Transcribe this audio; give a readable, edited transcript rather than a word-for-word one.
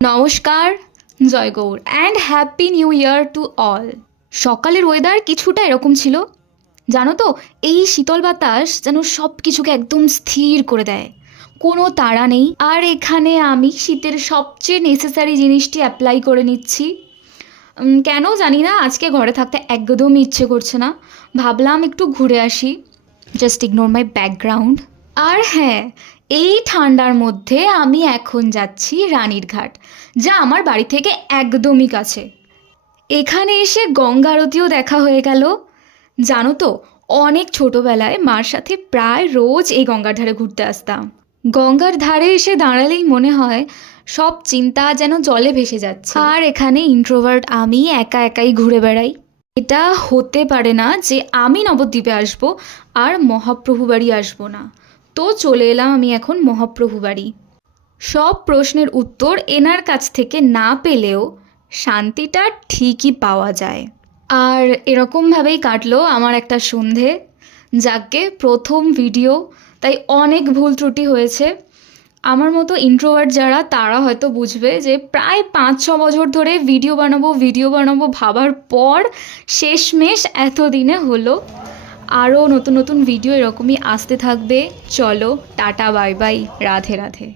নমস্কার, জয় Gaur and happy new year to all. সকালের ওয়েদার কিছুটা এরকম ছিল, জানো তো, এই শীতল বাতাস যেন সব কিছুকে একদম স্থির করে দেয়, কোনো তাড়া নেই। আর এখানে আমি শীতের সবচেয়ে নেসেসারি জিনিসটি অ্যাপ্লাই করে নিচ্ছি। কেন জানি না, আজকে ঘরে থাকতে একদমই ইচ্ছে করছে না, ভাবলাম একটু ঘুরে আসি। Just ignore my background. আর হ্যাঁ, এই ঠান্ডার মধ্যে আমি এখন যাচ্ছি রানীরঘাট, যা আমার বাড়ি থেকে একদমই কাছে। এখানে এসে গঙ্গা আরতিও দেখা হয়ে গেল। জানো তো, অনেক ছোটবেলায় মার সাথে প্রায় রোজ এই গঙ্গার ধারে ঘুরতে আসতাম। গঙ্গার ধারে এসে দাঁড়ালেই মনে হয় সব চিন্তা যেন জলে ভেসে যাচ্ছে। আর এখানে ইন্ট্রোভার্ট আমি একা একাই ঘুরে বেড়াই। এটা হতে পারে না যে আমি নবদ্বীপে আসবো আর মহাপ্রভু বাড়ি আসবো না। তো চলে এলাম আমি এখন মহাপ্রভু বাড়ি। সব প্রশ্নের উত্তর এনার কাছ থেকে না পেলেও শান্তিটা ঠিকই পাওয়া যায়। আর এরকমভাবেই কাটলো আমার একটা সন্ধে। যাকে প্রথম ভিডিও, তাই অনেক ভুল ত্রুটি হয়েছে। আমার মতো ইন্ট্রোভার্ট যারা, তারা হয়তো বুঝবে যে প্রায় 5-6 বছর ধরে ভিডিও বানাবো ভাবার পর শেষমেশ এতদিনে হলো। আরও নতুন নতুন ভিডিও এরকমই আসতে থাকবে। চলো, tata, bye bye, Radhe Radhe.